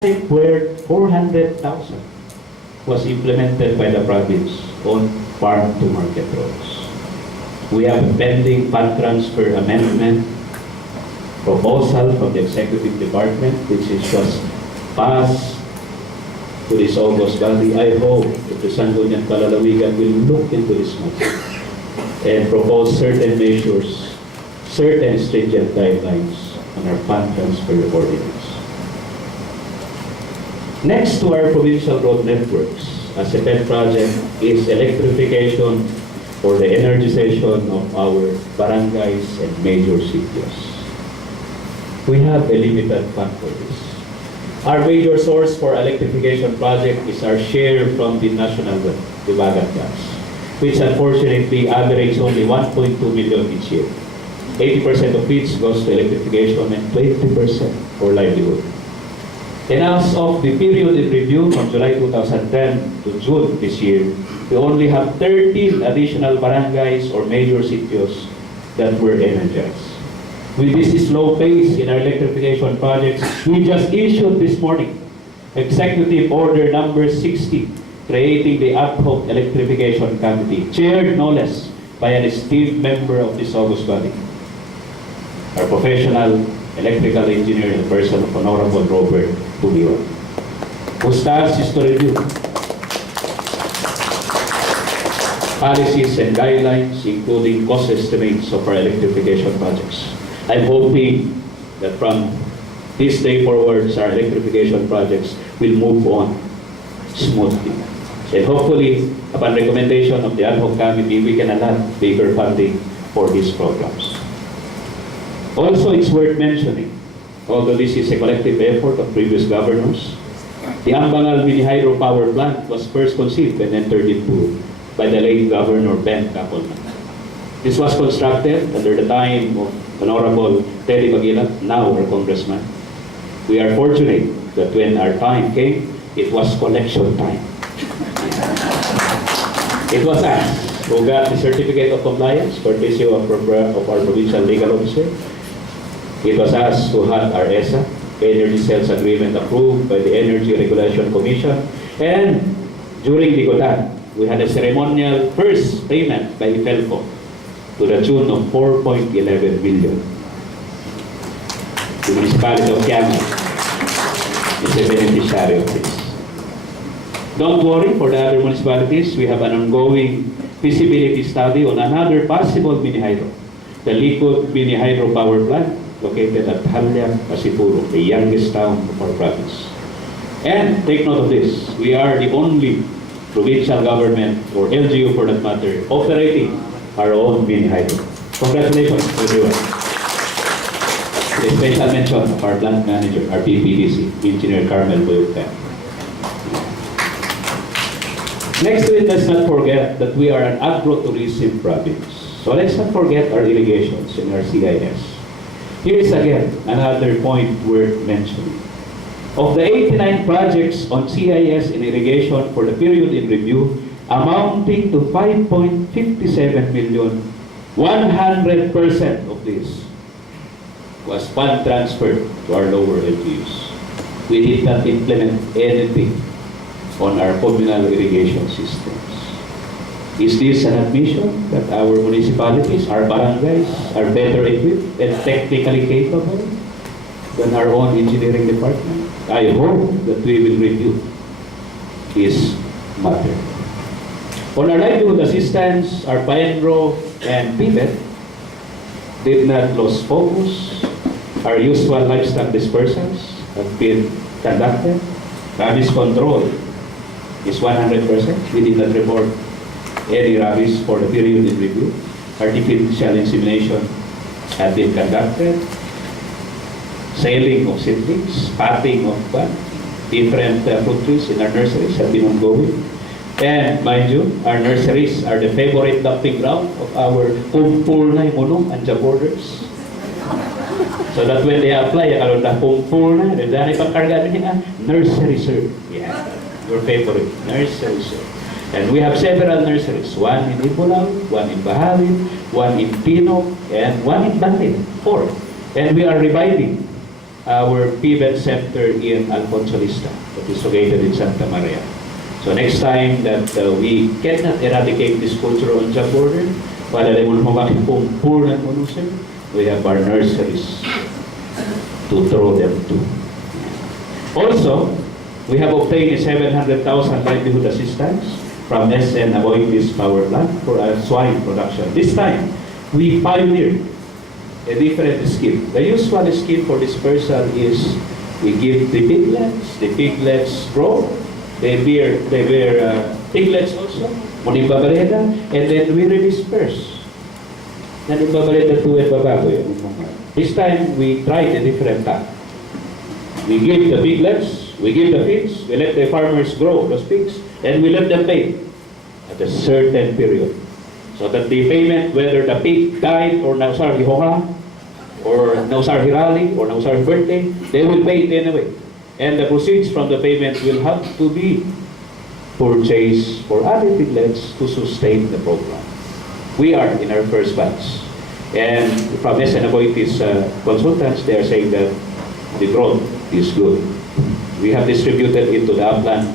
where 400,000 was implemented by the province on farm-to-market roads. We have a pending fund transfer amendment proposal from the Executive Department, which is just passed to this August Valley. I hope that the Sangguniang Kalalawigan will look into this matter and propose certain measures, certain stringent guidelines on our fund transfer ordinance. Next to our provincial road networks, as a pet project is electrification or the energization of our barangays and major cities. We have a limited fund for this. Our major source for electrification project is our share from the national grid, the Bagat gas, which unfortunately averages only 1.2 million each year. 80% of which goes to electrification and 20% for livelihood. And as of the period in review from July 2010 to June this year, we only have 13 additional barangays or major sitios that were energized. With this slow pace in our electrification projects, we just issued this morning Executive Order number 60, creating the ad hoc electrification committee, chaired no less by an esteemed member of this August Valley, our professional electrical engineer in the person of Honorable Robert Puliwan, whose task is to review policies and guidelines, including cost estimates of our electrification projects. I'm hoping that from this day forwards, our electrification projects will move on smoothly. And hopefully, upon recommendation of the ad hoc committee, we can allot bigger funding for these programs. Also, it's worth mentioning, although this is a collective effort of previous governors, the Ambangal Mini Hydro Power Plant was first conceived and entered into by the late Governor Ben Capolman. This was constructed under the time of Honorable Teddy Maguila, now our congressman. We are fortunate that when our time came, it was collection time. It was us who got the certificate of compliance, courtesy of our provincial legal officer. It was us who had our ESA, Energy Sales Agreement, approved by the Energy Regulation Commission. And during the Godan, we had a ceremonial first payment by IFELCO to the tune of 4.11 billion. The municipality of Kiamay is a beneficiary of this. Don't worry, for the other municipalities, we have an ongoing feasibility study on another possible mini hydro, the Liquid Mini Hydro Power Plant, located at Halyang, Asipuro, the youngest town of our province. And take note of this, we are the only provincial government, or LGU for that matter, operating our own mini hydro. Congratulations, everyone. A special mention of our plant manager, our PPDC, Engineer Carmel Balitang. Next to it, let's not forget that we are an agro-tourism province. So let's not forget our irrigations and our CIS. Here is again another point worth mentioning. Of the 89 projects on CIS and irrigation for the period in review, amounting to 5.57 million, 100% of this was fund transferred to our lower LGUs. We did not implement anything on our communal irrigation systems. Is this an admission that our municipalities, our barangays, are better equipped and technically capable than our own engineering department? I hope that we will review this matter. On our livelihood assistance, our PAENRO and PIPET did not lose focus. Our usual livestock dispersals have been conducted. Rabies control is 100%. We did not report any rabies for the period in review. Artificial insemination have been conducted. Selling of seedlings, potting of different fruit trees in our nurseries have been ongoing. And mind you, our nurseries are the favorite dumping ground of our kumpulnay munong and borders. So that when they apply, kalau na kumpulna, dahil pagkarga niya, nursery sir. Yeah, your favorite, nursery sir. And we have several nurseries, one in Ibulaw, one in Bahalin, one in Pino, and one in Bantin, 4. And we are reviving our PBET Center in Alfonso Lista, that is located in Santa Maria. So next time that we cannot eradicate this culture on the border, we have our nurseries to throw them to. Also, we have obtained a 700,000 livelihood assistance from SN avoid this power plant for a swine production. This time, we pioneered a different scheme. The usual scheme for this person is we give the piglets grow, they bear piglets also, Monibabareda, and then we redisperse. Nanibabareda to and bababoy. This time, we tried a different tack. We give the piglets, we give the pigs, we let the farmers grow those pigs, and we let them pay at a certain period. So that the payment, whether the pig died or nausar hihoha, or nausar hirali, or nausar birthday, they will pay it anyway. And the proceeds from the payment will have to be purchased for other piglets to sustain the program. We are in our first batch. And from SNABOIT's consultants, they are saying that the growth is good. We have distributed into the upland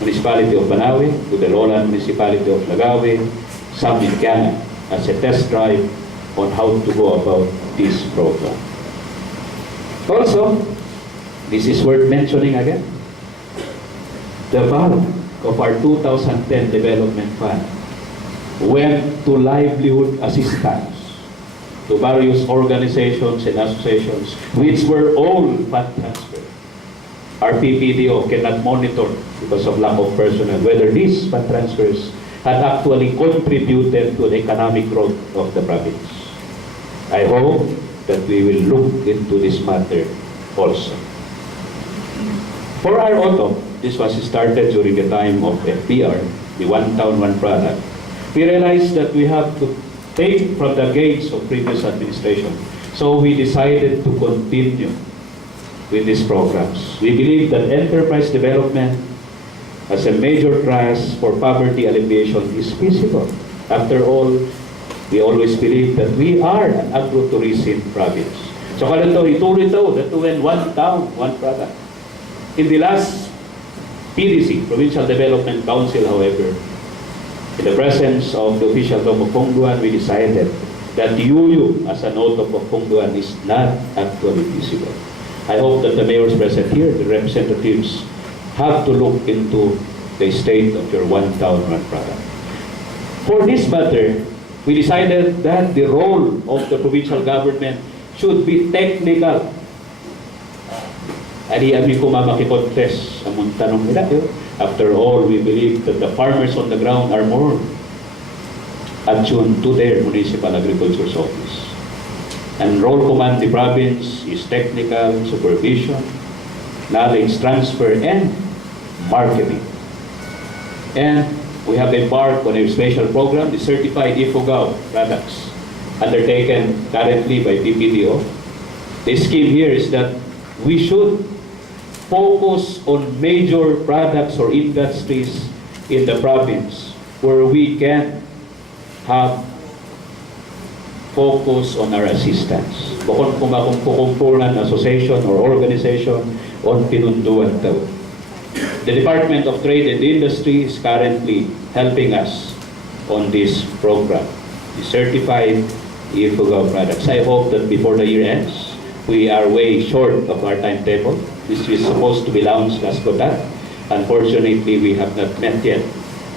municipality of Banawe, to the lowland municipality of Lagawe, some in Ghana, as a test drive on how to go about this program. Also, this is worth mentioning again, the bulk of our 2010 development fund went to livelihood assistance to various organizations and associations which were all fund transfer. Our PPDO cannot monitor because of lack of personnel whether these fund transfers had actually contributed to the economic growth of the province. I hope that we will look into this matter also. For our auto, this was started during the time of FPR, the One Town, One Product. We realized that we have to take from the gains of previous administration. So we decided to continue with these programs. We believe that enterprise development as a major thrust for poverty alleviation is feasible. After all, we always believe that we are an agro-tourism province. So kada ito, ituloy ito, that when one town, one product. In the last PDC, Provincial Development Council, however, in the presence of the official of Pongduan, we decided that UU as a note of Pongduan is not actually feasible. I hope that the mayors present here, the representatives, have to look into the state of your one town, one product. For this matter, we decided that the role of the provincial government should be technical. Ari ami ko mamakikontest sa muntanong nila. After all, we believe that the farmers on the ground are more attuned to their municipal agriculture's office. And role command the province is technical, supervision, knowledge transfer, and marketing. And we have embarked on a special program, the Certified IFOGAW products, undertaken currently by PPDO. The scheme here is that we should focus on major products or industries in the province where we can have focus on our assistance. Bukod kung kukumpulan association or organization on pinunduan daw. The Department of Trade and Industry is currently helping us on this program, the Certified IFOGAW products. I hope that before the year ends, we are way short of our timetable. This is supposed to be launched last Kotak. Unfortunately, we have not met yet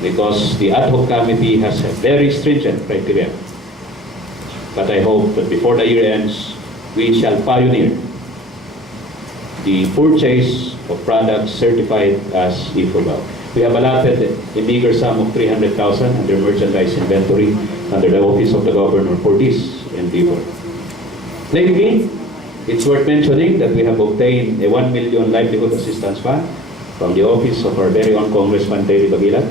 because the ad hoc committee has a very stringent criteria. But I hope that before the year ends, we shall pioneer the purchase of products certified as IFOGAW. We have allotted a meager sum of 300,000 under merchandise inventory under the Office of the Governor for this endeavor. Lately, it's worth mentioning that we have obtained a 1 million livelihood assistance fund from the office of our very own Congressman Terry Bagila.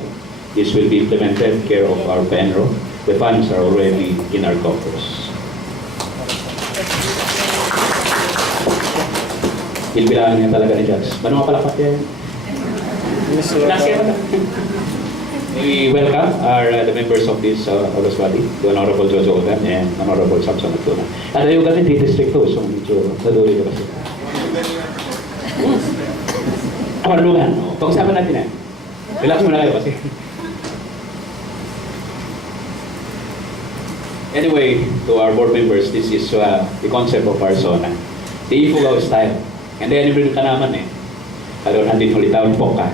This will be implemented care of our PNRO. The funds are already in our coffers. Bilbilaan niya talaga ni Judge. Ano nga palapat yan? We welcome the members of this August body, the Honorable Jojo Odan and Honorable Samson Atuna. At ayun ganun, di district to, so medyo naduloy na kasi. Kamarungan. Pag-usapan natin yan. Relax muna kayo kasi. Anyway, to our board members, this is the concept of our zona. The Ifugao style. And then, ka naman eh. Kalau natin ulitawan po ka.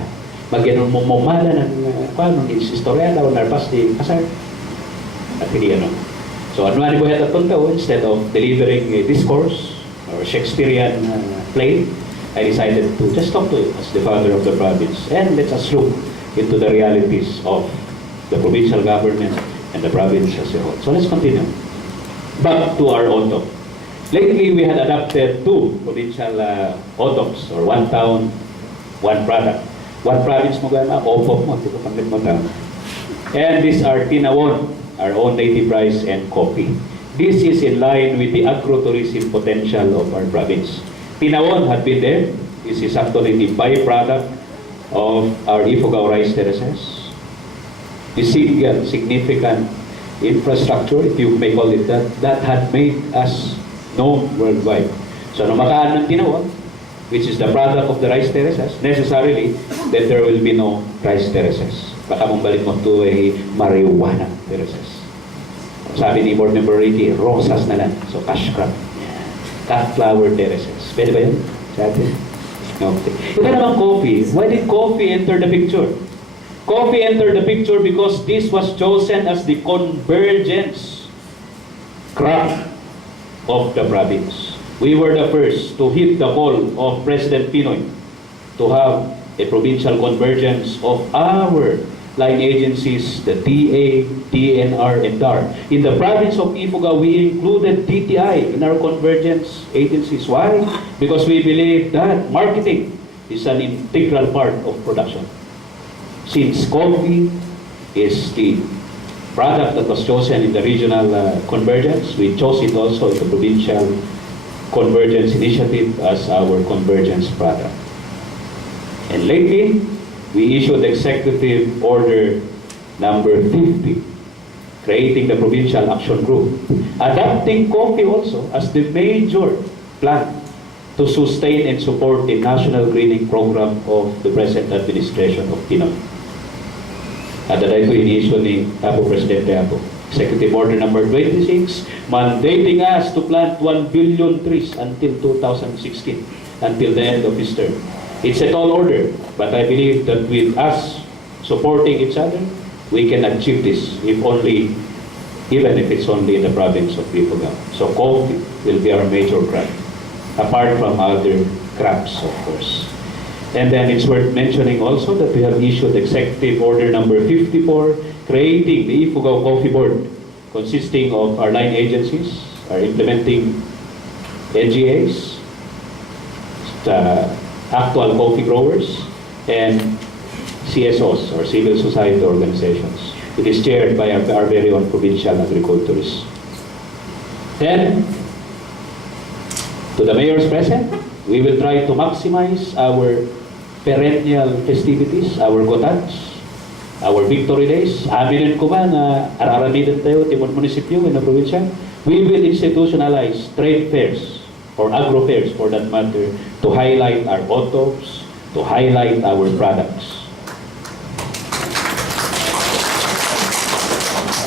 Magyan mo mamala ng kung istorya daw narpas di kasar. At hindi ano. So, ano ni Buhat at Tuntaw, instead of delivering a discourse or Shakespearean play, I decided to just talk to him as the father of the province. And let us look into the realities of the provincial government and the province as a whole. So let's continue. Back to our auto. Lately, we had adopted 2 provincial autos, or 1 town, 1 product. 1 province mo gana, opo mo, tipo pangit mo ta. And these are Tinawon, our own native rice and coffee. This is in line with the agro-tourism potential of our province. Tinawon had been there. This is actually the byproduct of our Ifugao rice terraces. The significant infrastructure, if you may call it that, that had made us known worldwide. So, no makaan ng Tinawon, which is the product of the rice terraces, necessarily, that there will be no rice terraces. Baka mong balik mo ito ay marijuana terraces. Sabi ni Board Member Ricky, rosas na lang. So, cash crop. Yeah. Cut flower terraces. Pwede ba yun? Sa atin? Okay. Ito naman coffee. Why did coffee enter the picture? Coffee entered the picture because this was chosen as the convergence crop of the province. We were the first to hit the call of President Pinoy to have a provincial convergence of our line agencies, the TA, TNR, and DAR. In the province of Ifugao, we included DTI in our convergence agencies. Why? Because we believe that marketing is an integral part of production. Since coffee is the product that was chosen in the regional convergence, we chose it also in the provincial convergence initiative as our convergence product. And lately, we issued Executive Order number 50, creating the Provincial Action Group, adopting coffee also as the major plan to sustain and support the national greening program of the present administration of Pinoy. At the time ko ini-issue ni Apo Presidente Apo, Executive Order number 26, mandating us to plant 1 billion trees until 2016, until the end of his term. It's a tall order, but I believe that with us supporting each other, we can achieve this, if only, even if it's only in the province of Ifugao. So coffee will be our major crop, apart from other crops, of course. And then it's worth mentioning also that we have issued Executive Order number 54, creating the Ifugao Coffee Board, consisting of our line agencies, our implementing NGAs, actual coffee growers, and CSOs, or civil society organizations. It is chaired by our very own provincial agriculturists. Then, to the mayors present, we will try to maximize our perennial festivities, our gotats, our victory days. Aminin ko ba na araramidan tayo, Timon Munisipyo in the provincia? We will institutionalize trade fairs, or agro fairs for that matter, to highlight our autos, to highlight our products.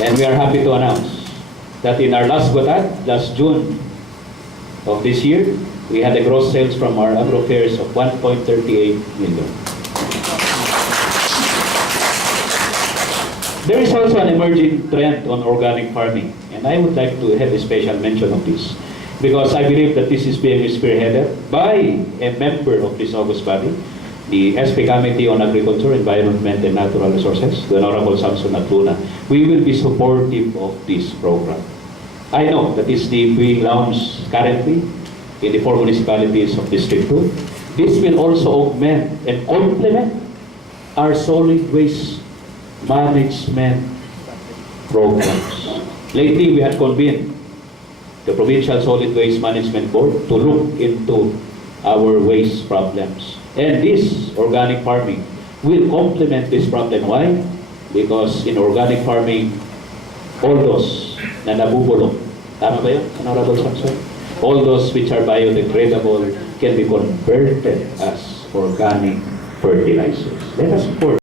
And we are happy to announce that in our last gotat, last June of this year, we had a gross sales from our agro fairs of 1.38 million. There is also an emerging trend on organic farming, and I would like to have a special mention of this, because I believe that this is being spearheaded by a member of this august body, the SP Committee on Agriculture, Environment, and Natural Resources, the Honorable Samson Atluna. We will be supportive of this program. I know that is being launched currently in the 4 municipalities of District 2. This will also augment and complement our solid waste management programs. Lately, we had convened the Provincial Solid Waste Management Board to look into our waste problems. And this organic farming will complement this problem. Why? Because in organic farming, all those na nabubulok, tama ba yun, Honorable Samson? All those which are biodegradable can be converted as organic fertilizers. Let us support